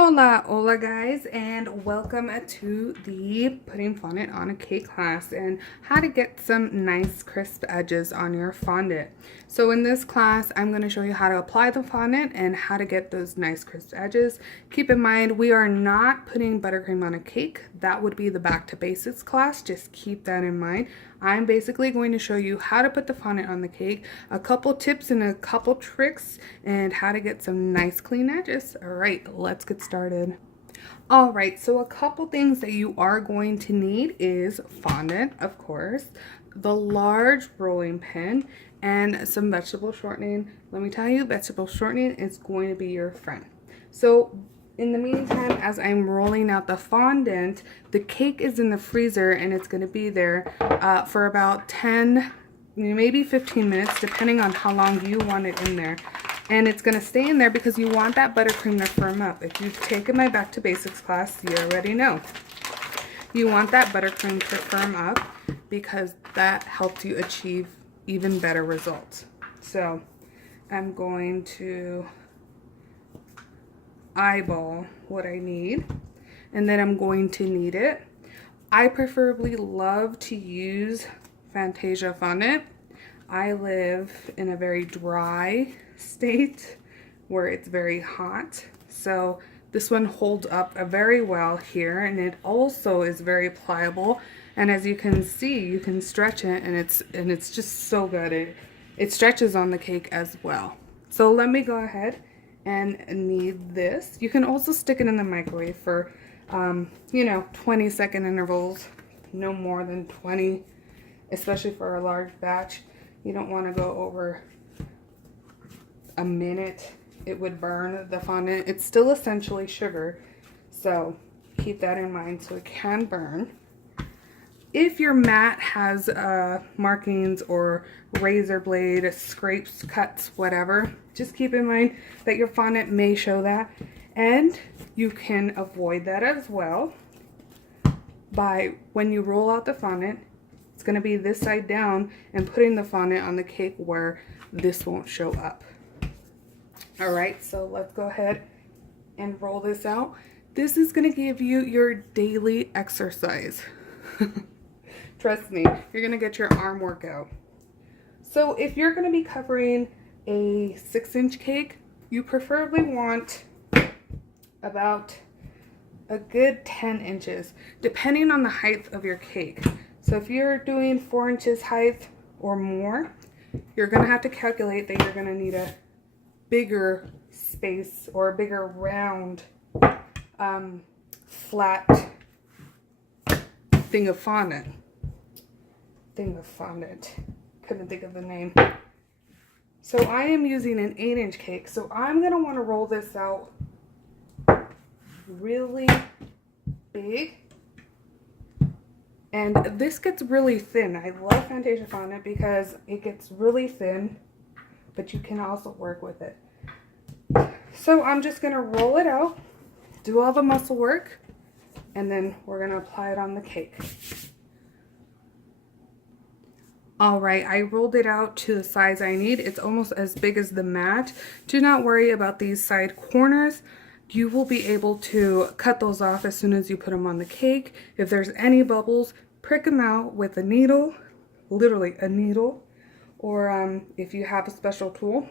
Hola, hola guys, and welcome to the putting fondant on a cake class and how to get some nice crisp edges on your fondant. So in this class, I'm going to show you how to apply the fondant and how to get those nice crisp edges. Keep in mind, we are not putting buttercream on a cake. That would be the back to basics class. Just keep that in mind. I'm basically going to show you how to put the fondant on the cake, a couple tips and a couple tricks, and how to get some nice clean edges. All right, let's get started. All right, so a couple things that you are going to need is fondant, of course, the large rolling pin, and some vegetable shortening. Let me tell you, vegetable shortening is going to be your friend. So in the meantime, as I'm rolling out the fondant, the cake is in the freezer and it's going to be there for about 10, maybe 15 minutes, depending on how long you want it in there. And it's going to stay in there because you want that buttercream to firm up. If you've taken my Back to Basics class, you already know. You want that buttercream to firm up because that helps you achieve even better results. So I'm going to eyeball what I need, and then I'm going to knead it. I preferably love to use Fantasia fondant. I live in a very dry state where it's very hot, so this one holds up very well here, and it also is very pliable, and as you can see, you can stretch it, and it's just so good. It stretches on the cake as well. So let me go ahead and knead this. You can also stick it in the microwave for 20-second intervals, no more than 20, especially for a large batch. You don't want to go over a minute. It would burn the fondant. It's still essentially sugar, so keep that in mind, so it can burn. If your mat has markings or razor blade, scrapes, cuts, whatever, just keep in mind that your fondant may show that, and you can avoid that as well by, when you roll out the fondant, it's going to be this side down and putting the fondant on the cake where this won't show up. All right, so let's go ahead and roll this out. This is going to give you your daily exercise. Trust me, you're going to get your arm workout. So if you're going to be covering a 6-inch cake, you preferably want about a good 10 inches, depending on the height of your cake. So if you're doing 4 inches height or more, you're going to have to calculate that you're going to need a bigger space or a bigger round flat thing of fondant. Couldn't think of the name. So I am using an 8-inch cake, so I'm going to want to roll this out really big. And this gets really thin. I love Fantasia fondant because it gets really thin, but you can also work with it. So I'm just going to roll it out, do all the muscle work, and then we're going to apply it on the cake. All right, I rolled it out to the size I need. It's almost as big as the mat. Do not worry about these side corners. You will be able to cut those off as soon as you put them on the cake. If there's any bubbles, prick them out with a needle, literally a needle, or if you have a special tool.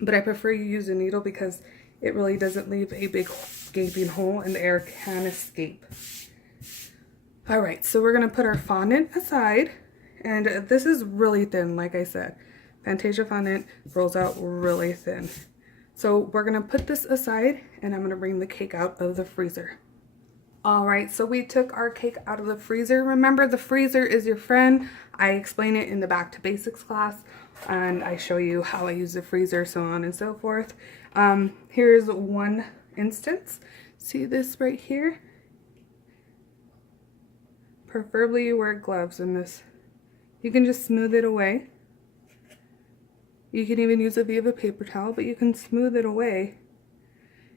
But I prefer you use a needle because it really doesn't leave a big gaping hole and the air can escape. All right, so we're gonna put our fondant aside. And this is really thin, like I said. Fantasia fondant rolls out really thin. So we're going to put this aside, and I'm going to bring the cake out of the freezer. All right, so we took our cake out of the freezer. Remember, the freezer is your friend. I explain it in the Back to Basics class, and I show you how I use the freezer, so on and so forth. Here's one instance. See this right here? Preferably you wear gloves in this. You can just smooth it away. You can even use a Viva paper towel, but you can smooth it away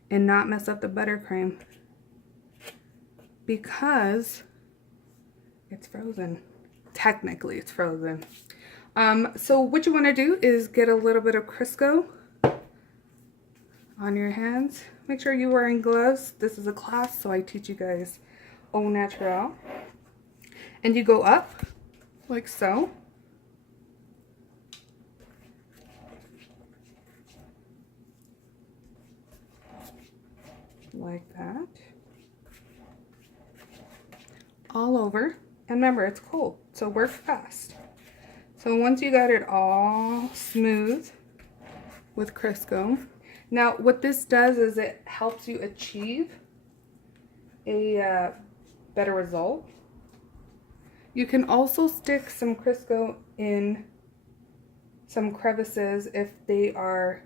and not mess up the buttercream because it's frozen. Technically, it's frozen. So what you want to do is get a little bit of Crisco on your hands. Make sure you're wearing gloves. This is a class, so I teach you guys au naturel. And you go up like so. Like that. All over. And remember, it's cold, so work fast. So once you got it all smooth with Crisco, now what this does is it helps you achieve a better result. You can also stick some Crisco in some crevices if they are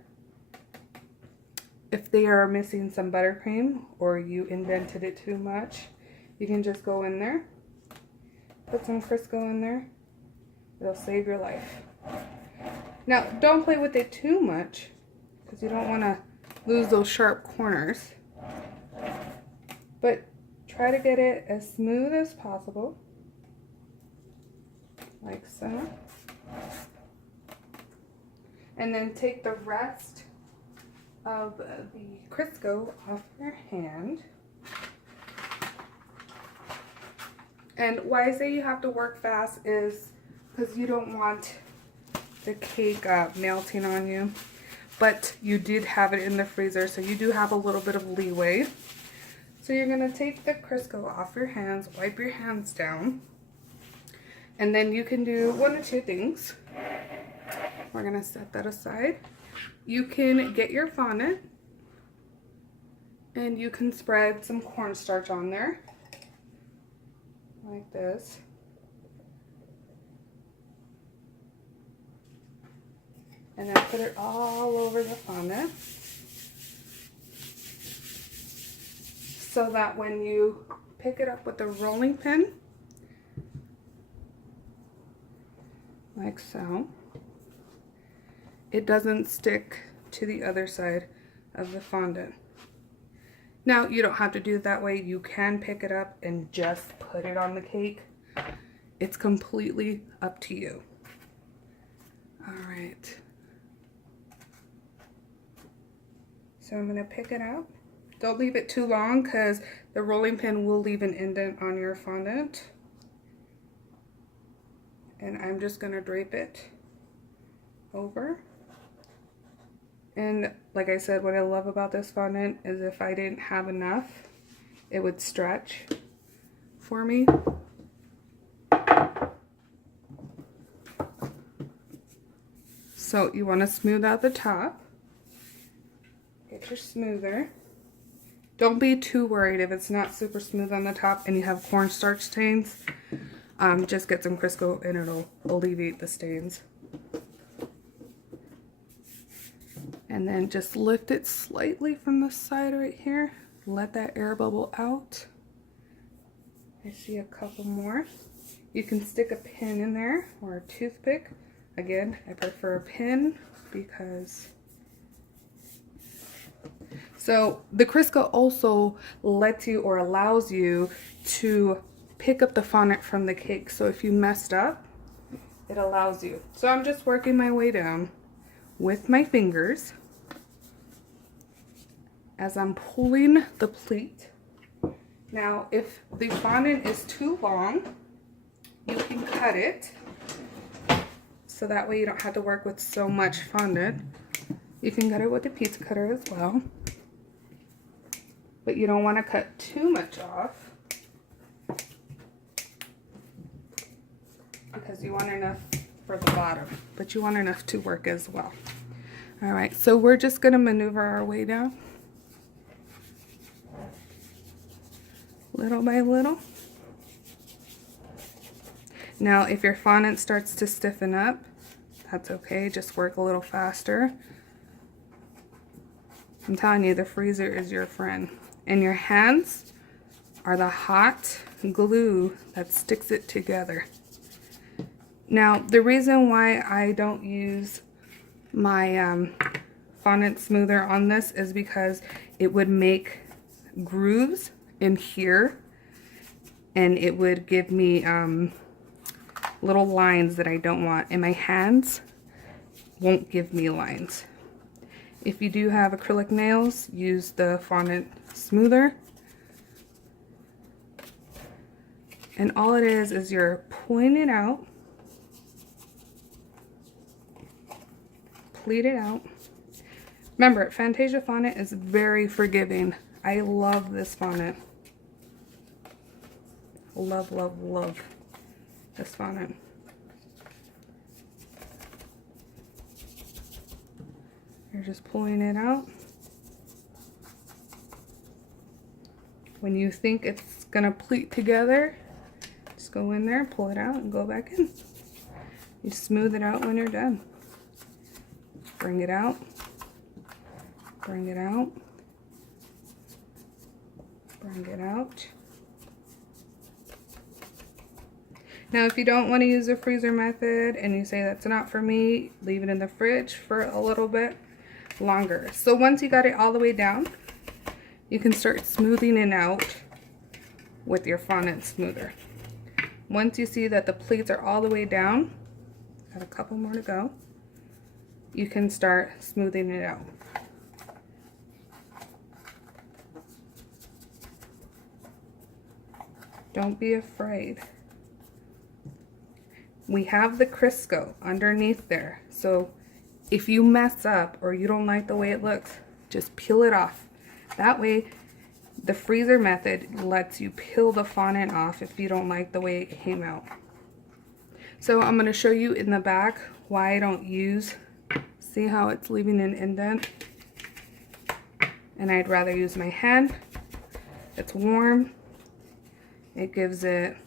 missing some buttercream or you indented it too much. You can just go in there, put some Crisco in there. It'll save your life. Now, don't play with it too much because you don't want to lose those sharp corners. But try to get it as smooth as possible, like so. And then take the rest of the Crisco off your hand. And why I say you have to work fast is because you don't want the cake melting on you. But you did have it in the freezer, so you do have a little bit of leeway. So you're going to take the Crisco off your hands, wipe your hands down. And then you can do one of two things. We're going to set that aside. You can get your fondant and you can spread some cornstarch on there like this. And then put it all over the fondant so that when you pick it up with the rolling pin, like so, it doesn't stick to the other side of the fondant. Now, you don't have to do it that way. You can pick it up and just put it on the cake. It's completely up to you. All right. So I'm going to pick it up. Don't leave it too long because the rolling pin will leave an indent on your fondant. And I'm just going to drape it over. And like I said, what I love about this fondant is if I didn't have enough, it would stretch for me. So you want to smooth out the top. Get your smoother. Don't be too worried if it's not super smooth on the top and you have cornstarch stains. Just get some Crisco and it'll alleviate the stains. And then just lift it slightly from the side right here. Let that air bubble out. I see a couple more. You can stick a pin in there or a toothpick. Again, I prefer a pin because... So the Crisco also lets you or allows you to pick up the fondant from the cake. So if you messed up, it allows you. So I'm just working my way down with my fingers as I'm pulling the pleat. Now, if the fondant is too long, you can cut it. So that way you don't have to work with so much fondant. You can cut it with a pizza cutter as well. But you don't want to cut too much off because you want enough for the bottom, but you want enough to work as well. All right, so we're just going to maneuver our way down little by little. Now, if your fondant starts to stiffen up, that's okay. Just work a little faster. I'm telling you, the freezer is your friend. And your hands are the hot glue that sticks it together. Now, the reason why I don't use my fondant smoother on this is because it would make grooves in here. And it would give me little lines that I don't want. And my hands won't give me lines. If you do have acrylic nails, use the fondant smoother. And all it is you're pulling it out, pleat it out. Remember, Fantasia fondant is very forgiving. I love this fondant. Love, love, love this fondant. You're just pulling it out. When you think it's gonna pleat together, just go in there, pull it out, and go back in. You smooth it out when you're done. Bring it out. Bring it out. Bring it out. Now, if you don't want to use the freezer method and you say that's not for me, leave it in the fridge for a little bit longer. So once you got it all the way down, you can start smoothing it out with your fondant smoother. Once you see that the pleats are all the way down, got a couple more to go, you can start smoothing it out. Don't be afraid. We have the Crisco underneath there, so if you mess up or you don't like the way it looks, just peel it off. That way, the freezer method lets you peel the fondant off if you don't like the way it came out. So I'm going to show you in the back why I don't use, see how it's leaving an indent? And I'd rather use my hand. It's warm. It gives it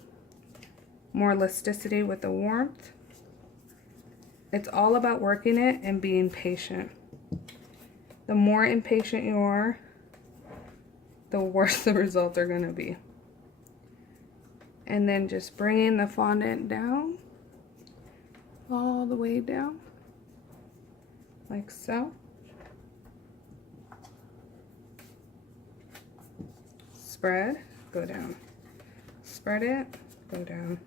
more elasticity with the warmth. It's all about working it and being patient. The more impatient you are, the worse the results are going to be. And then just bringing the fondant down, all the way down, like so. Spread, go down. Spread it, go down.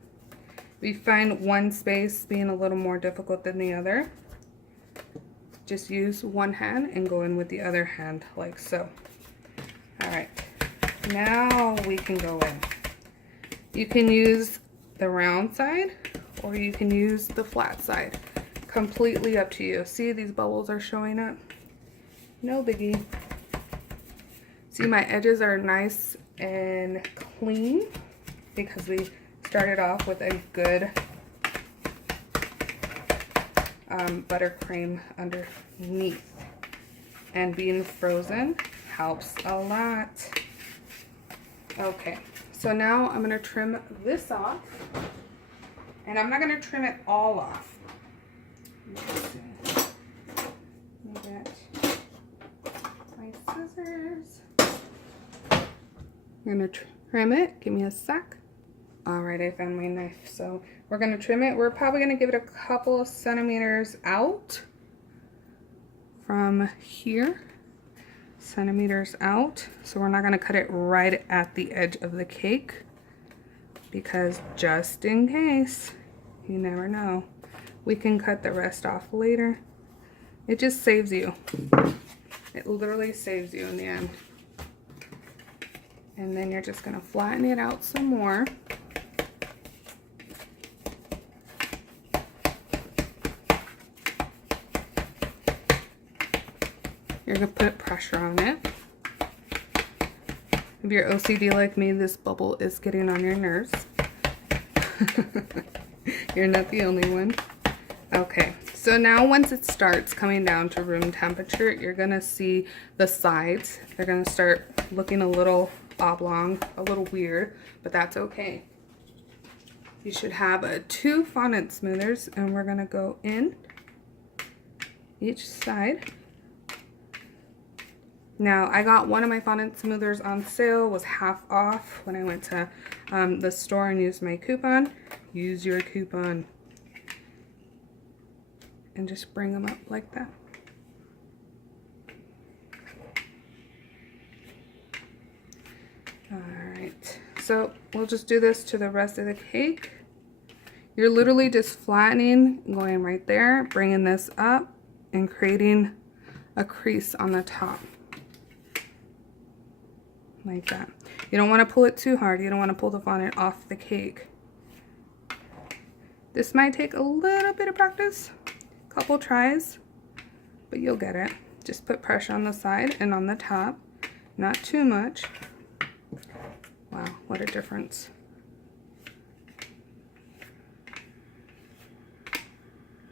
We find one space being a little more difficult than the other. Just use one hand and go in with the other hand like so. All right, now we can go in. You can use the round side or you can use the flat side. Completely up to you. See, these bubbles are showing up. No biggie. See, my edges are nice and clean because we started off with a good buttercream underneath, and being frozen helps a lot. Okay, so now I'm going to trim this off, and I'm not going to trim it all off. Let's see. Get my scissors. I'm going to trim it. Give me a sec. Alright, I found my knife. So we're going to trim it. We're probably going to give it a couple of centimeters out from here. Centimeters out. So we're not going to cut it right at the edge of the cake, because just in case, you never know, we can cut the rest off later. It just saves you. It literally saves you in the end. And then you're just going to flatten it out some more. You're going to put pressure on it. If you're OCD like me, this bubble is getting on your nerves. You're not the only one. Okay, so now once it starts coming down to room temperature, you're going to see the sides. They're going to start looking a little oblong, a little weird, but that's okay. You should have 2 fondant smoothers, and we're going to go in each side. Now, I got one of my fondant smoothers on sale, was half off when I went to the store and used my coupon. Use your coupon. And just bring them up like that. Alright, so we'll just do this to the rest of the cake. You're literally just flattening, going right there, bringing this up, and creating a crease on the top. Like that. You don't want to pull it too hard. You don't want to pull the fondant off the cake. This might take a little bit of practice, a couple tries, but you'll get it. Just put pressure on the side and on the top, not too much. Wow, what a difference.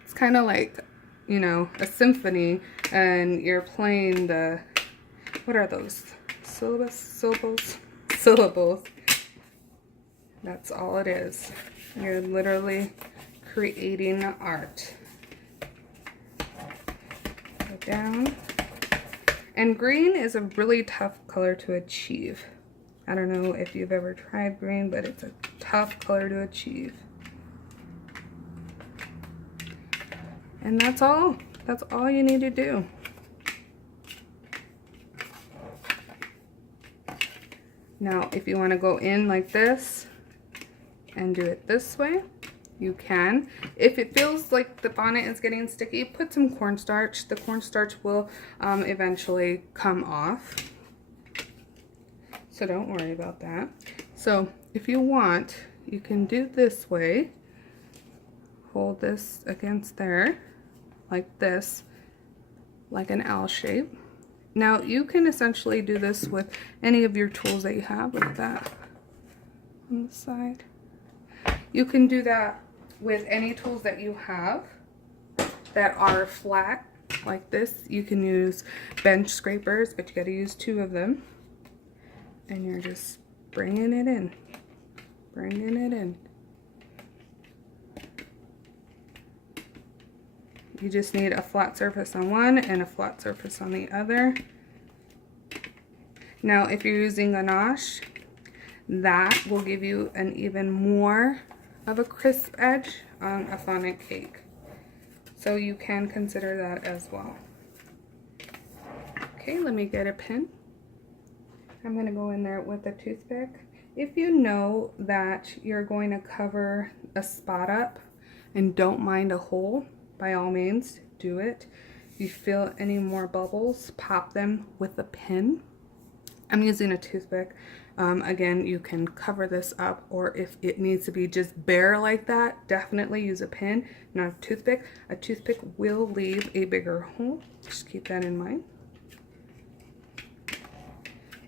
It's kind of like, you know, a symphony and you're playing the, what are those? Syllables? That's all it is. You're literally creating art. Go down. And green is a really tough color to achieve. I don't know if you've ever tried green, but it's a tough color to achieve. And that's all. That's all you need to do. Now, if you want to go in like this and do it this way, you can. If it feels like the fondant is getting sticky, put some cornstarch. The cornstarch will eventually come off. So don't worry about that. So if you want, you can do this way. Hold this against there, like this, like an L shape. Now you can essentially do this with any of your tools that you have, like that on the side. You can do that with any tools that you have that are flat, like this. You can use bench scrapers, but you gotta use 2 of them. And you're just bringing it in, bringing it in. You just need a flat surface on one and a flat surface on the other. Now, if you're using ganache, that will give you an even more of a crisp edge on a fondant cake. So you can consider that as well. Okay, let me get a pin. I'm going to go in there with a toothpick. If you know that you're going to cover a spot up and don't mind a hole, by all means, do it. If you feel any more bubbles, pop them with a pin. I'm using a toothpick. Again, you can cover this up, or if it needs to be just bare like that, definitely use a pin, not a toothpick. A toothpick will leave a bigger hole. Just keep that in mind.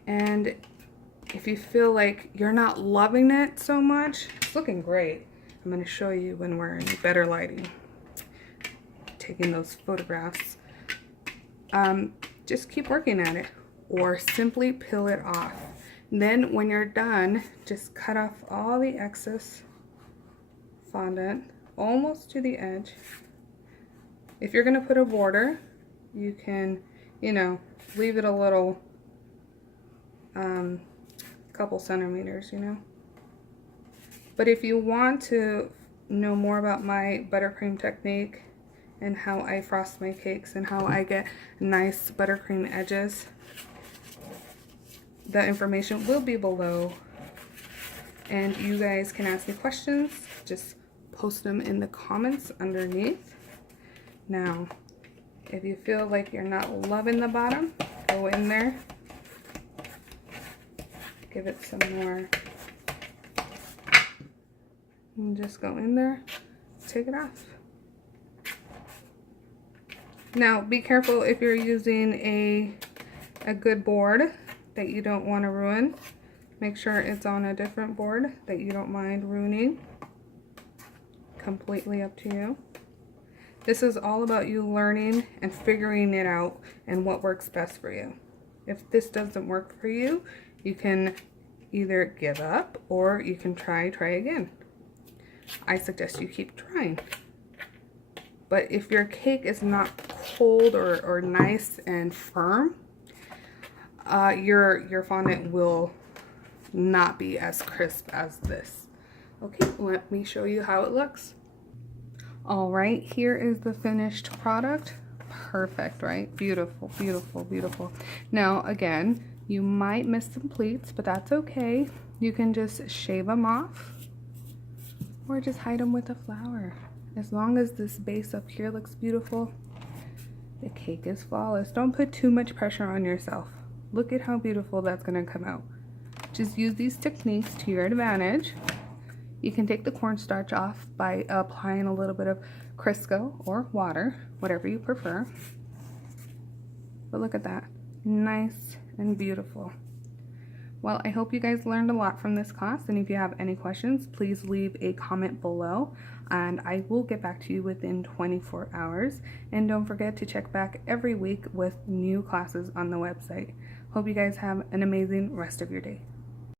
And if you feel like you're not loving it so much, it's looking great. I'm going to show you when we're in better lighting, taking those photographs. Just keep working at it, or simply peel it off. Then when you're done, just cut off all the excess fondant almost to the edge. If you're going to put a border, you can, you know, leave it a little couple centimeters, you know. But if you want to know more about my buttercream technique and how I frost my cakes and how I get nice buttercream edges, the information will be below, and you guys can ask me questions. Just post them in the comments underneath. Now, if you feel like you're not loving the bottom, go in there, give it some more, and just go in there, take it off. Now, be careful if you're using a good board that you don't want to ruin. Make sure it's on a different board that you don't mind ruining. Completely up to you. This is all about you learning and figuring it out and what works best for you. If this doesn't work for you, you can either give up or you can try again. I suggest you keep trying. But if your cake is not cold or nice and firm, your fondant will not be as crisp as this. Okay, let me show you how it looks. All right, here is the finished product. Perfect, right? Beautiful, beautiful, beautiful. Now, again, you might miss some pleats, but that's okay. You can just shave them off or just hide them with a flower. As long as this base up here looks beautiful, The cake is flawless. Don't put too much pressure on yourself. Look at how beautiful that's gonna come out. Just use these techniques to your advantage. You can take the cornstarch off by applying a little bit of Crisco or water, whatever you prefer. But look at that, nice and beautiful. Well, I hope you guys learned a lot from this class, and if you have any questions, please leave a comment below, and I will get back to you within 24 hours. And don't forget to check back every week with new classes on the website. Hope you guys have an amazing rest of your day.